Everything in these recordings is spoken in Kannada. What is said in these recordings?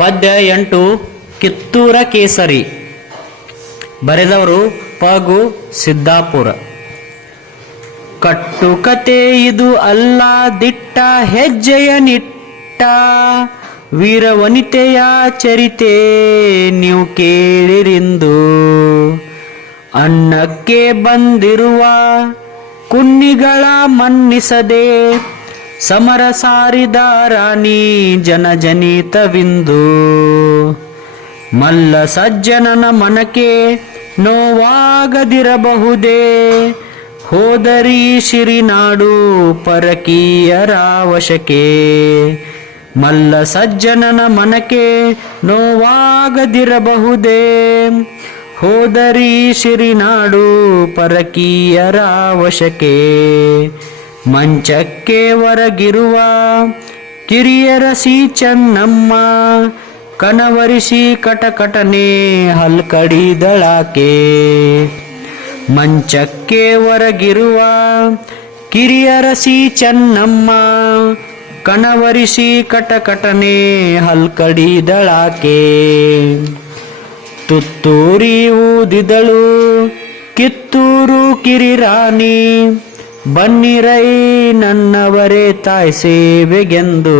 ಪದ್ಯ ಎಂಟು, ಕಿತ್ತೂರ ಕೇಸರಿ. ಬರೆದವರು ಪಗು ಸಿದ್ದಾಪುರ. ಕಟ್ಟುಕತೆ ಇದು ಅಲ್ಲ, ದಿಟ್ಟ ಹೆಜ್ಜೆಯ ನಿಟ್ಟ. ವೀರವನಿತೆಯ ಚರಿತೆ ನೀವು ಕೇಳಿರಿಂದು. ಅನ್ನಕ್ಕೆ ಬಂದಿರುವ ಕುನ್ನಿಗಳ ಮನ್ನಿಸದೆ. ಸಮರ ಸಾರಿದ ರಾಣಿ ಜನಜನಿತವಿಂದು ಮಲ್ಲ ಸಜ್ಜನನ ಮನಕೆ ನೋವಾಗದಿರಬಹುದೇ. ಹೋದರಿ ಶಿರಿನಾಡು ಪರಕೀಯರ ವಶಕ್ಕೆ ಮಲ್ಲ ಸಜ್ಜನನ ಮನಕೆ ನೋವಾಗದಿರಬಹುದೇ. ಹೋದರಿ ಶಿರಿನಾಡು ಪರಕೀಯರ ವಶಕ್ಕೆ ಮಂಚಕ್ಕೆ ಹೊರಗಿರುವ ಕಿರಿಯರಸಿ ಚೆನ್ನಮ್ಮ, ಕನವರಿಸಿ ಕಟಕಟನೆ ಹಲ್ಕಡಿದಳಾಕೆ. ಮಂಚಕ್ಕೆ ಹೊರಗಿರುವ ಕಿರಿಯರಸಿ ಚೆನ್ನಮ್ಮ ಕಣವರಿಸಿ ಕಟಕಟನೆ ಹಲ್ಕಡಿದಳಾಕೆ. ತುತ್ತೂರಿ ಊದಿದಳು ಕಿತ್ತೂರು ಕಿರಿರಾಣಿ ಬನ್ನಿರೈ ನನ್ನವರೇ ತಾಯಿ ಸೇವೆಗೆಂದು.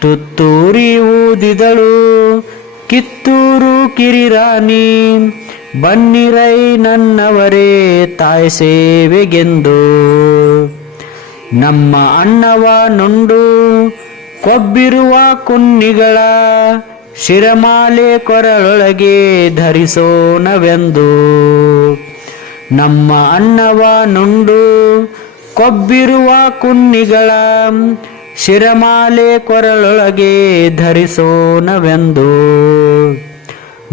ತುತ್ತೂರಿ ಊದಿದಳು, ಕಿತ್ತೂರು ಕಿರಿರಾಣಿ. ಬನ್ನಿರೈ ನನ್ನವರೇ ತಾಯಿ ಸೇವೆಗೆಂದು. ನಮ್ಮ ಅಣ್ಣವ ನುಂಡು, ಕೊಬ್ಬಿರುವ ಕುನ್ನಿಗಳ, ಶಿರಮಾಲೆ ಕೊರಳೊಳಗೆ ಧರಿಸೋಣವೆಂದು ನಮ್ಮ ಅಣ್ಣವ ನುಂಡು ಕೊಬ್ಬಿರುವ ಕುನ್ನಿಗಳ ಶಿರಮಾಲೆ ಕೊರಳೊಳಗೆ ಧರಿಸೋನವೆಂದು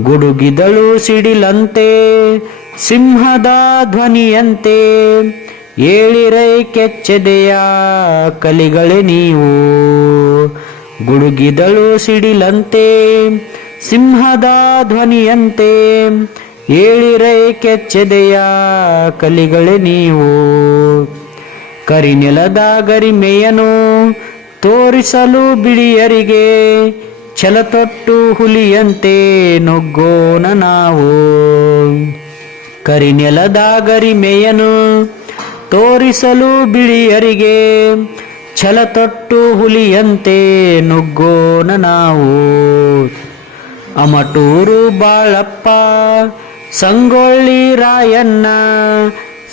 ಗುಡುಗಿದಳು ಸಿಡಿಲಂತೆ, ಸಿಂಹದ ಧ್ವನಿಯಂತೆ, ಏಳಿರೈ ಕೆಚ್ಚೆದೆಯ ಕಲಿಗಳೇ ನೀವು. ಗುಡುಗಿದಳು ಸಿಡಿಲಂತೆ, ಸಿಂಹದ ಧ್ವನಿಯಂತೆ ಏಳಿರೈ ಕೆಚ್ಚದೆಯ ಕಲಿಗಳೇ ನೀವು. ಕರಿನೆಲದ ಗರಿಮೆಯನು ತೋರಿಸಲು ಬಿಳಿಯರಿಗೆ ಛಲತೊಟ್ಟು ಹುಲಿಯಂತೆ ನುಗ್ಗೋಣ ನಾವು. ಕರಿನೆಲದ ಗರಿಮೆಯನು ತೋರಿಸಲು ಬಿಳಿಯರಿಗೆ ಛಲತೊಟ್ಟು ಹುಲಿಯಂತೆ ನುಗ್ಗೋಣ ನಾವು. ಅಮಟೂರು ಬಾಳಪ್ಪ ಸಂಗೊಳ್ಳಿ ರಾಯಣ್ಣ,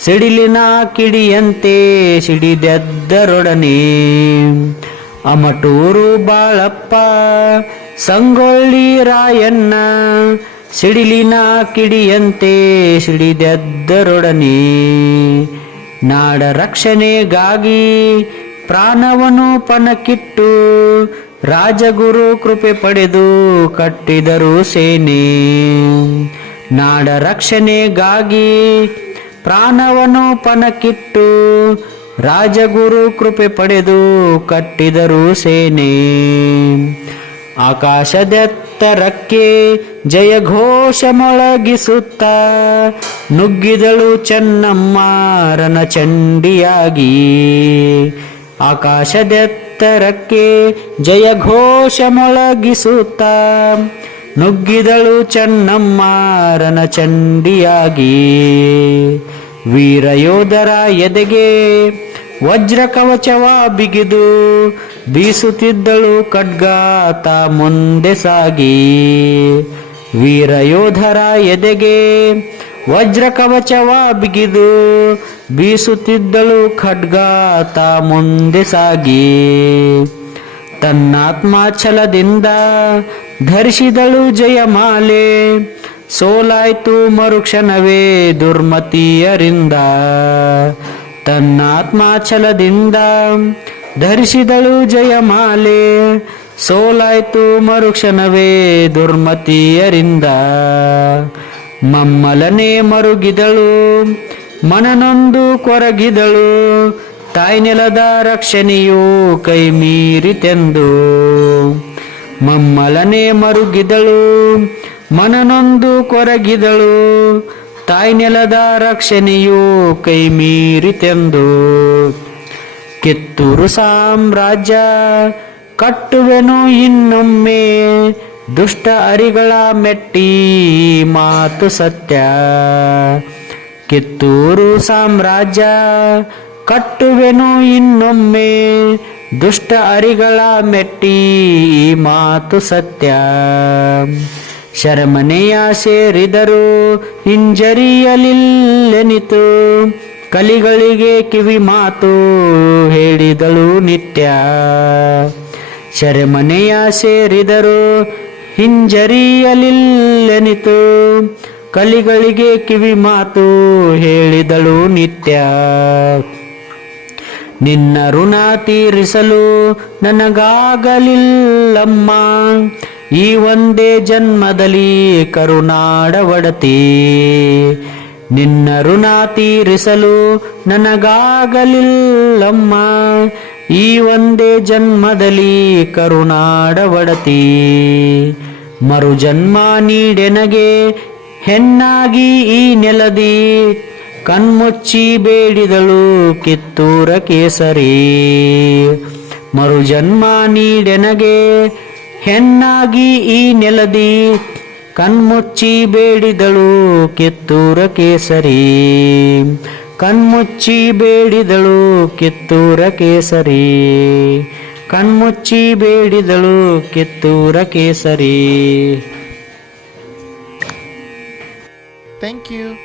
ಸಿಡಿಲಿನ ಕಿಡಿಯಂತೆ ಸಿಡಿದೆದ್ದರೊಡನೆ. ಅಮಟೂರು ಬಾಳಪ್ಪ, ಸಂಗೊಳ್ಳಿ ರಾಯಣ್ಣ, ಸಿಡಿಲಿನ ಕಿಡಿಯಂತೆ ಸಿಡಿದೆದ್ದರೊಡನೆ. ನಾಡ ರಕ್ಷಣೆಗಾಗಿ ಪ್ರಾಣವನು ಪಣಕ್ಕಿಟ್ಟು ರಾಜಗುರು ಕೃಪೆ ಪಡೆದು ಕಟ್ಟಿದರು ಸೇನೆ. ನಾಡ ರಕ್ಷಣೆಗಾಗಿ ಪ್ರಾಣವನ್ನು ಪಣಕ್ಕಿಟ್ಟು ರಾಜಗುರು ಕೃಪೆ ಪಡೆದು ಕಟ್ಟಿದರು ಸೇನೆ. ಆಕಾಶದೆತ್ತರಕ್ಕೆ ಜಯಘೋಷ ಮೊಳಗಿಸುತ್ತ ನುಗ್ಗಿದಳು ಚೆನ್ನಮ್ಮ ರಣಚಂಡಿಯಾಗಿ ಆಕಾಶದೆತ್ತರಕ್ಕೆ ಜಯಘೋಷ ಮೊಳಗಿಸುತ್ತ ನುಗ್ಗಿದಳು ಚೆನ್ನಮ್ಮಾರನ ಚಂಡಿಯಾಗಿ. ವೀರಯೋಧರ ಎದೆಗೆ ವಜ್ರ ಕವಚವ ಬಿಗಿದು ಬೀಸುತ್ತಿದ್ದಳು ಖಡ್ಗಾತ ಮುಂದೆ ಸಾಗಿ. ವೀರಯೋಧರ ಎದೆಗೆ ವಜ್ರ ಕವಚವ ಬಿಗಿದು ಬೀಸುತ್ತಿದ್ದಳು ಖಡ್ಗಾತ ಮುಂದೆ ಸಾಗಿ. ತನ್ನಾತ್ಮಾಚಲದಿಂದ ಧರಿಸಿದಳು ಜಯಮಾಲೆ. ಸೋಲಾಯ್ತು ಮರುಕ್ಷಣವೇ ದುರ್ಮತಿಯರಿಂದ. ತನ್ನಾತ್ಮಾಚಲದಿಂದ ಧರಿಸಿದಳು ಜಯಮಾಲೆ. ಸೋಲಾಯ್ತು ಮರುಕ್ಷಣವೇ ದುರ್ಮತಿಯರಿಂದ. ಮಮ್ಮಲನೆ ಮರುಗಿದಳು, ಮನನೊಂದು ಕೊರಗಿದಳು ತಾಯಿ ನೆಲದ ರಕ್ಷಣೆಯು ಕೈ ಮೀರಿತೆಂದು ಮಮ್ಮಲನೆ ಮರುಗಿದಳು, ಮನನೊಂದು ಕೊರಗಿದಳು. ತಾಯಿ ನೆಲದ ರಕ್ಷಣೆಯು ಕೈ ಮೀರಿತೆಂದು ಕಿತ್ತೂರು ಸಾಮ್ರಾಜ್ಯ ಕಟ್ಟುವೆನು ಇನ್ನೊಮ್ಮೆ. ದುಷ್ಟ ಅರಿಗಳ ಮೆಟ್ಟಿ ಮಾತು ಸತ್ಯ. ಕಿತ್ತೂರು ಸಾಮ್ರಾಜ್ಯ ಕಟ್ಟುವೆನು ಇನ್ನೊಮ್ಮೆ ದುಷ್ಟ ಅರಿಗಳ ಮೆಟ್ಟಿ ಮಾತು ಸತ್ಯ. ಶರಮನೆಯ ಸೇರಿದರು ಹಿಂಜರಿಯಲಿಲ್ಲೆನಿತು. ಕಲಿಗಳಿಗೆ ಕಿವಿ ಮಾತು ಹೇಳಿದಳು ನಿತ್ಯ. ಶರಮನೆಯ ಸೇರಿದರು ಹಿಂಜರಿಯಲಿಲ್ಲೆನಿತು. ಕಲಿಗಳಿಗೆ ಕಿವಿ ಮಾತು ಹೇಳಿದಳು ನಿತ್ಯ. ನಿನ್ನ ಋಣ ತೀರಿಸಲು ನನಗಾಗಲಿಲ್ಲಮ್ಮ. ಈ ಒಂದೇ ಜನ್ಮದಲ್ಲಿ ಕರುನಾಡ ಒಡತಿ ನಿನ್ನ ಋಣ ತೀರಿಸಲು ನನಗಾಗಲಿಲ್ಲಮ್ಮ. ಈ ಒಂದೇ ಜನ್ಮದಲ್ಲಿ ಕರುನಾಡ ಒಡತಿ ಮರು ಜನ್ಮ ನೀಡೆನಗೆ ಹೆಣ್ಣಾಗಿ ಈ ನೆಲದಿ. ಕಣ್ಮುಚ್ಚಿ ಬೇಡಿದಳು ಕಿತ್ತೂರ ಕೇಸರಿ. ಮರು ಜನ್ಮ ನೀಡೆನಗೆ ಹೆಣ್ಣಾಗಿ ಈ ನೆಲದಿ. ಕಣ್ಮುಚ್ಚಿ ಬೇಡಿದಳು ಕಿತ್ತೂರ ಕೇಸರಿ. ಕಣ್ಮುಚ್ಚಿ ಬೇಡಿದಳು ಕಿತ್ತೂರ ಕೇಸರಿ. ಕಣ್ಮುಚ್ಚಿ ಬೇಡಿದಳು ಕಿತ್ತೂರ ಕೇಸರಿ. Thank you.